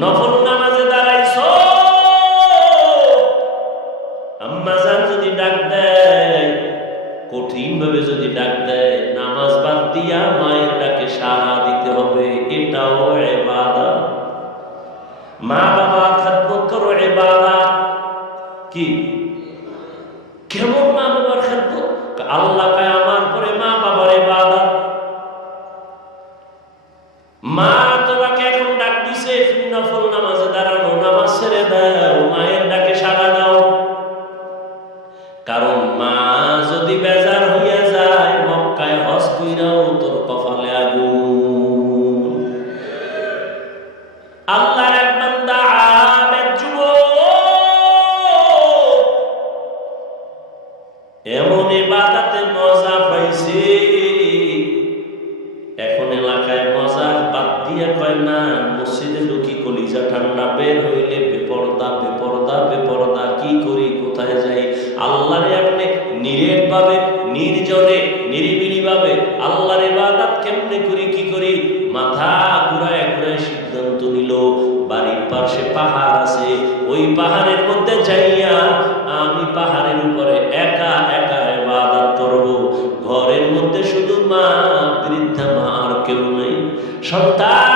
নফল নামাজে দাঁড়াইছ? আম্মাজান যদি ডাক দেয় কঠিন ভাবে যদি ডাক দেয়, নামাজ বাদ দিয়া মায়ের ডাকে সাড়া দিতে হবে, এটাও এবাদা মা বাবা খেদমত করো এবাদা কি? তুমি নফল নামাজে দাঁড়ানো নামাজ ছেড়ে দাও। কয়, না, মসজিদে কলিজা ঠান্ডা বের হইলে কি করি, কোথায় যাই? আল্লাহরে আপনি নিরেট ভাবে নির্জনে নিরিবিলি ভাবে আল্লাহর ইবাদত কেমনে করি, কি করি? মাথা ঘুরায় ঘুরায় সিদ্ধান্ত নিল, বাড়ির পাশে পাহাড় আছে, ওই পাহাড়ের মধ্যে যাইয়া আমি পাহাড়ের উপরে একা একা ইবাদত করব। ঘরের মধ্যে শুধু মা, বৃদ্ধা মা আর কেউ নেই। সন্তান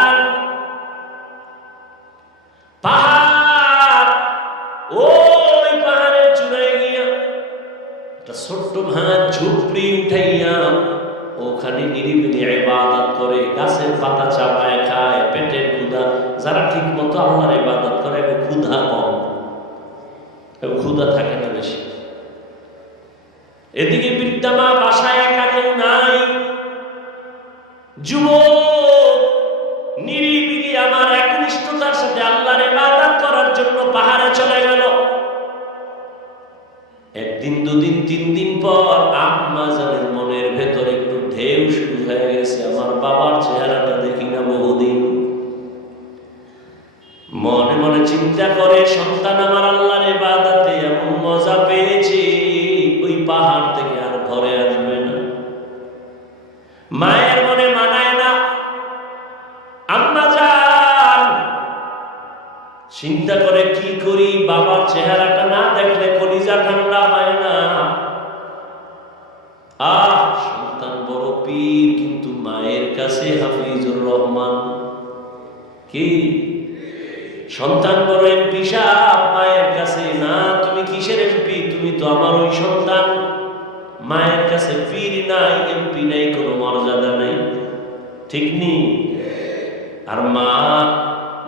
নিরিবিলি ইবাদত করে, গাছের পাতা চাপায় খায়, পেটের ক্ষুধা, যারা ঠিক মতো আল্লাহর ইবাদত করে, এবং ক্ষুধা কম। ক্ষুধা থাকে না বেশি। এদিকে বৃদ্ধা মা বাসায় একা কেউ নাই। যুবক করে সন্তান আমার আল্লাহর ইবাদতে এমন মজা পেয়েছি, ওই পাহাড় থেকে আর ঘরে আসবে না। মায়ের মনে মানায় না, আম্মা যান। চিন্তা করে কি করি, বাবার চেহারাটা মায়ের কাছে পীর নাই, এমপি নাই, কোনো মর্যাদা নাই। ঠিক নেই আর মা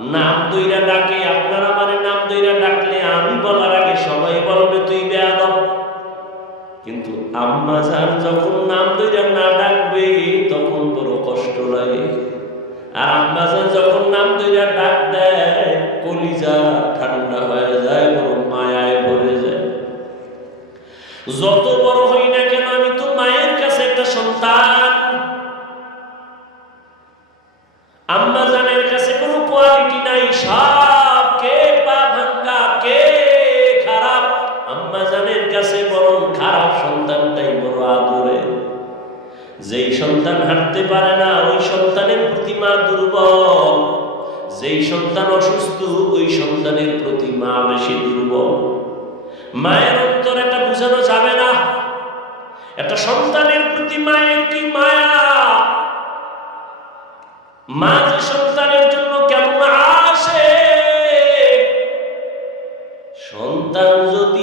নাম দইরা ডাকে, আপনার আমার নাম দইরা ডাকলে আমি বলার আগে সবাই বলবে, তুই বেয়াদব। কিন্তু আম্মা যান যখন নাম দইরা না ডাকবে, তখন বড় কষ্ট লাগে। আর আম্মা যান যখন নাম দইরা ডাক দেয়, কলিজা ঠান্ডা হয়ে যায় বড় মায়ায় ভরে যায়। যত বড় হই সন্তান। আম্মা জানের কাছে কোয়ালিটি নাই, সব কে পা ভাঙ্গা কে খারাপ? আম্মা জানের কাছে বরং খারাপ সন্তানটাই বড় আদরে। যেই সন্তান হাঁটতে পারে না, ওই সন্তানের প্রতি মা দুর্বল। যেই সন্তান অসুস্থ, ওই সন্তানের প্রতি মা বেশি দুর্বল। মায়ের অন্তর এটা বোঝানো যাবে না একটা সন্তানের প্রতি মায়ের কি মায়া? মা যে সন্তানের জন্য কেমন আসে সন্তান যদি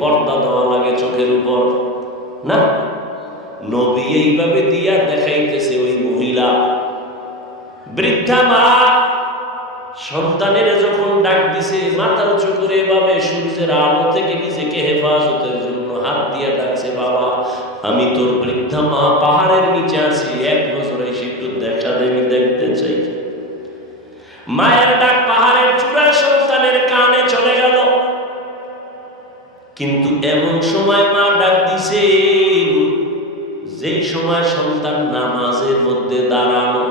পর্দা দেওয়া লাগে চোখের উপর, না? নবী এইভাবে দিয়া দেখাইতেছে ওই মহিলা। বৃদ্ধা মা, সন্তানের যখন ডাক দিছে, মাথা উঁচু করে এভাবে সূর্যের আলো থেকে নিজেকে হেফাজতের জন্য হাত দিয়ে ডাকছে, বাবা, আমি তোর বৃদ্ধা মা, পাহাড়ের নিচে আছি, এক বছর এসে একটু দেখা দেখতে চাই। মায়ের ডাক কিন্তু এমন সময় মা ডাক দিছে যেই সময় সন্তান নামাজের মধ্যে দাঁড়ানো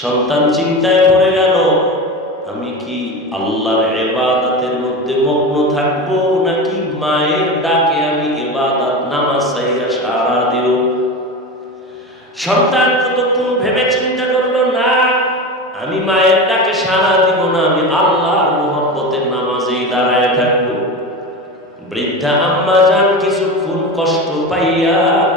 সন্তান চিন্তায় পড়ে গেল, আমি কি আল্লাহর এবাদতের মধ্যে মগ্ন থাকব নাকি মায়ের ডাকে আমি এবাদত নামাজ সাইরা সারা দিল? সন্তান কতক্ষণ ভেবে চিন্তা করল, না, আমি মায়ের ডাকে সারা কষ্ট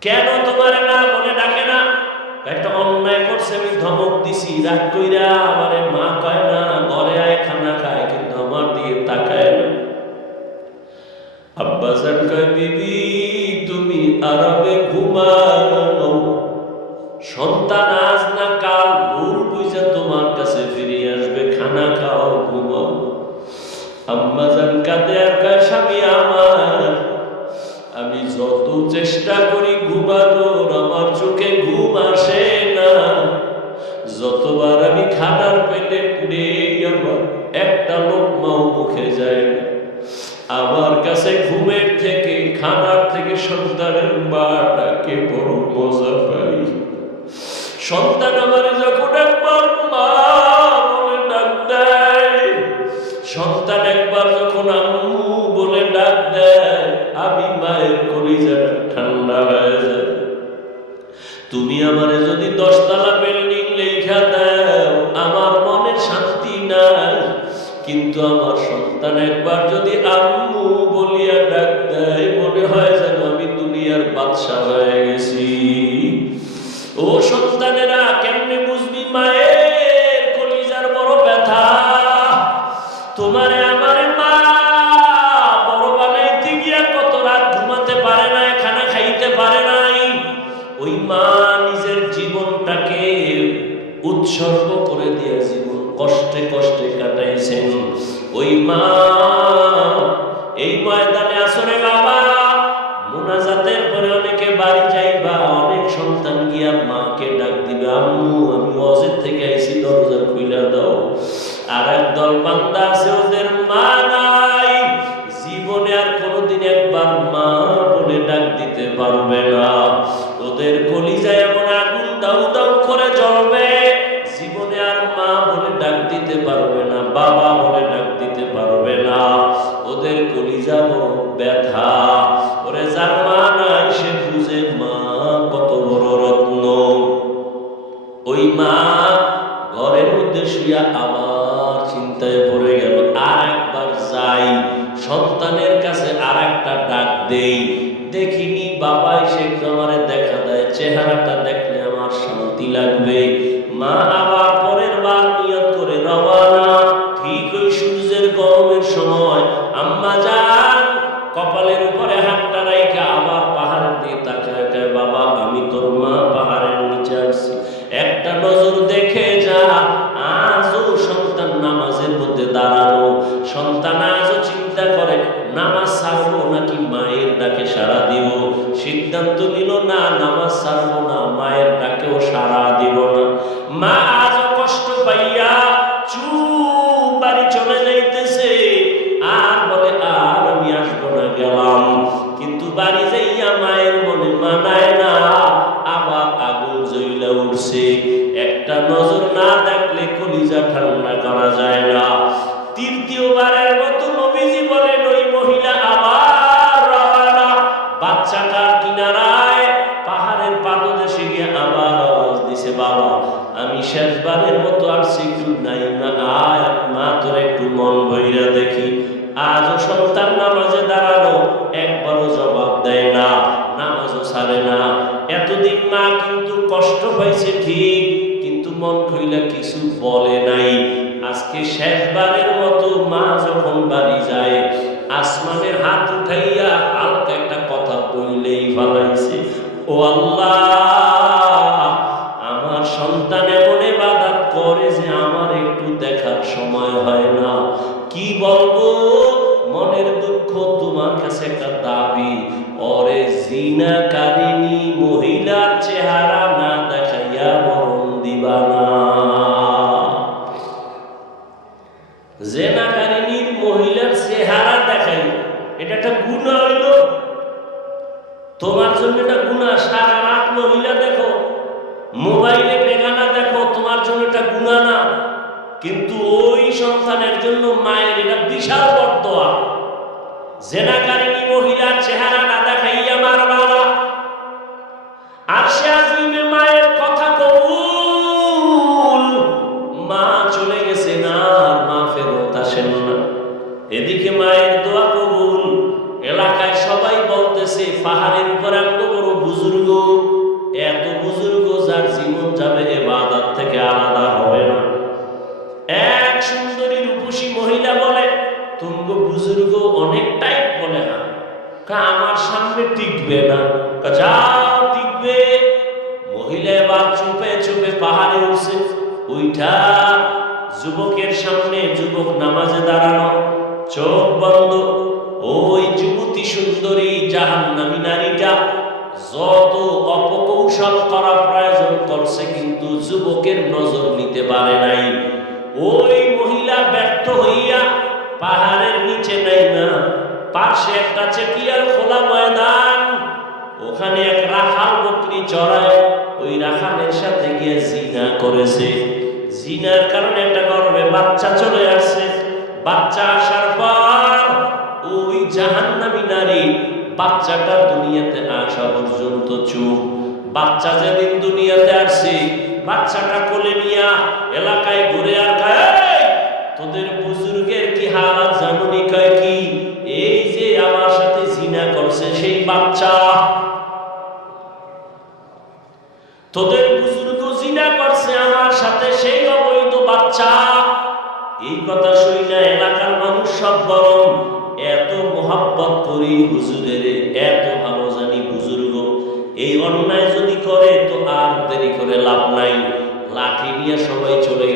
কেন তোমার না বলে ডাকে না? একটা অন্যায় করছে, আমি ধমক দিছি। রাগ কইরা আমার মা কয় না, ঘরে আয়, খানা খায়, কিন্তু আমার দিয়ে তাকায় না। আব্বাসান কয়, বিবি, তুমি আরামে সন্তান আমার যখন একবার মা বলে ডাক দেয়, সন্তান একবার যখন আম্মু বলে ডাক দেয়, আমি মায়ের কলিজাটা ঠান্ডা হয়ে যায়। তুমি আমারে যদি দশতলা বিল্ডিং লেখা দাও, আমার মনে শান্তি নাই। কিন্তু আমার সন্তান একবার যদি তোমারে আমার মা, বড় বানাইতে গিয়া কত রাত ঘুমাতে পারে না, খানা খাইতে পারে নাই। ওই মা নিজের জীবনটাকে উৎসর্গ করে দিয়ে জীবন কষ্টে কষ্টে কাটাইছেন। ওই মা আর এক দল বান্দা আছে, ওদের মা নাই। জীবনে আর কোনোদিন একবার মা বলে ডাক দিতে পারবে না। ওদের কলিজায় এমন আগুন দাউ দাউ করে জ্বলবে। জীবনে আর মা বলে ডাক দিতে পারবে না, বাবা বলে ডাক দিতে পারবে না। ওদের কলিজা বড় ব্যথা। ওরে যার মা নাই, সে বুঝে মা কত বড় রত্ন। ওই মা ঘরের মধ্যে শুয়া আবার চিন্তায় পড়ে গেল আর একবার যাই, সন্তানের কাছে আর একটা ডাক দেই। দেখিনি, বাবা এসে আমারে দেখা দেয়, চেহারাটা দেখলে আমার শান্তি লাগবে। মা আবার পরের বার নিয়ত করে, রওয়ানা, ঠিক ওই সূর্যের গরমের সময়, আম্মা যান। কপালের উপরে হাতটা রাইখা আবার পাহাড়ের দিকে তাকায় বাবা, আমি তোর মা পাহাড়ের নিচে আসছি। একটা নজর দেখে নামাজের মধ্যে দাঁড়ানো। সন্তান আজও চিন্তা করে, নামাজ ছাড়বো নাকি মায়ের ডাকে সারা দিব? সিদ্ধান্ত নিল, না উঠছে। একটা নজর না দেখলে কলিজা ঠান্ডা করা যায় না। তৃতীয়বারের এতদিন মা কিন্তু কষ্ট হয়েছে ঠিক, কিন্তু মন কইলা কিছু বলে নাই। আজকে শেষবারের মতো মা যখন বাড়ি যায় আসমানে হাত উঠাইয়া হালকা একটা কথা বললেই ফালাইছে, ও আল্লাহ, আমার সন্তান এমন বাদাত করে যে আমার একটু দেখার সময় হয় না। কি বলব? মনের দুঃখ তোমার কাছে একটা দাবি জিনাকারিনী মহিলার চেহারা না দেখাইয়া মরণ দিবানা জেনাকারিনীর মহিলার চেহারা দেখাই এটা একটা গুণা হইল তোমার জন্য এটা গুণা সারা রাত মহিলা দেখো মোবাইলে বেগানা দেখো তোমার জন্য এটা গুণা না কিন্তু ওই সন্তানের জন্য মায়ের এটা বিশাল বর্তয়া জেনাকারিনী মহিলার চেহারা না দেখাইয়া আমার সামনে টিকবে না। যাও টিকবে, মহিলা এবার চুপে চুপে পাহাড়ে উঠছে। উইঠা যুবকের সামনে, যুবক নামাজে দাঁড়ানো। চোখ বন্ধ। ওই যুবতী সুন্দরী জাহান্নামী নারীটা যত অপকৌশল করা প্রয়োজন করছে, কিন্তু যুবকের নজর নিতে পারে নাই। ওই মহিলা ব্যর্থ হইয়া পাহাড়ের নিচে নাই না পাশে একটা চেকিয়ার খোলা ময়দান। ওখানে এক রাখাল বকরি চড়ায় ওই রাখালের সাথে গিয়ে জিনা করেছে। জিনার কারণে একটা গর্বে বাচ্চা চলে আসছে বাচ্চা আসার পর ওই জাহান্নামী নারী বাচ্চাটা দুনিয়াতে আসা পর্যন্ত চুপ। বাচ্চা যেদিন দুনিয়াতে আসছে বাচ্চাটা কোলে নিয়া এলাকায় ঘুরে আর কয়, "এই, তোদের বুজুর্গের কি হালাত বাচ্চা। তোদের বুজুর্গ জিনা করছে আমার সাথে, সেই অবৈধ বাচ্চা। এই কথা শুই এলাকার মানুষ সব গরম। এত মোহাব্বত করি হুজুরের, এত ভালো জানি বুজুর্গ। এই অন্যায় যদি করে, তো আর দেরি করে লাভ নাই। লাঠি নিয়ে সবাই চলে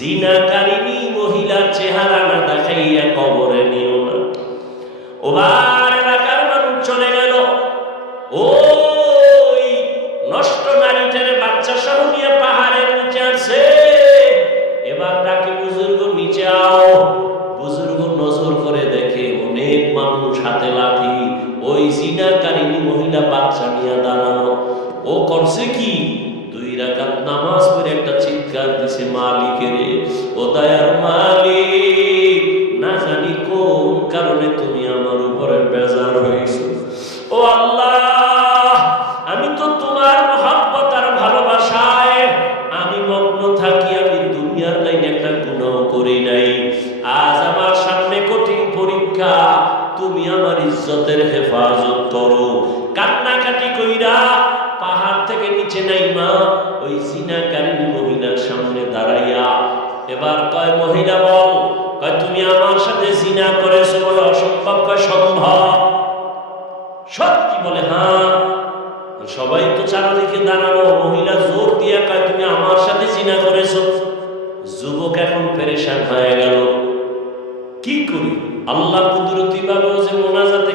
জিনাকারিনী মহিলার চেহারা না দেখাইয়া কবরে নিও না। ওবার এলাকার মানুষ চলে গেল। ওই নষ্ট নারীটারে বাচ্চা সহ পাহাড়ের নিচে আসছে এবার ডাকে বুজুর্গ নিচে আও। বুজুর্গ নজর করে দেখে অনেক মানুষ হাতে লাঠি। ওই জিনাকারিনী মহিলা বাচ্চা নিয়ে দাঁড়ানো ও করছে কি? দুই রাকাত নামাজ পড়ে একটা চিৎকার দিছে ও দয়ার না জানি কোন কারণে তুমি আমার উপরে বেজার হয়েছো। ও আল্লাহ, আমি তো তোমার মহাব্বত আর ভালোবাসায়, আমি মগ্ন থাকি, আমি দুনিয়ার লাইনে একটা করি নাই। আজ আমার সামনে কঠিন পরীক্ষা, তুমি আমার ইজ্জতের হেফাজত করো। কান্নাকাটি কইরা পাহাড় থেকে নিচে নাই মা ওই সিনাকারিনী মহিলার সামনে দাঁড়াইয়া এবার কয়, মহিলা বল, কয়, তুমি আমার সাথে জিনা করেছ বলে অসম্ভব কয়, সম্ভব? সত্যি বলে হ্যাঁ। সবাই তো চারিদিকে দাঁড়ানো মহিলা জোর দিয়া কয়, তুমি আমার সাথে জিনা করেছ। যুবক এখন পেরেশান হয়ে গেল। কি করি? আল্লাহ কুদরতি ভাবে যে মোনাজাতে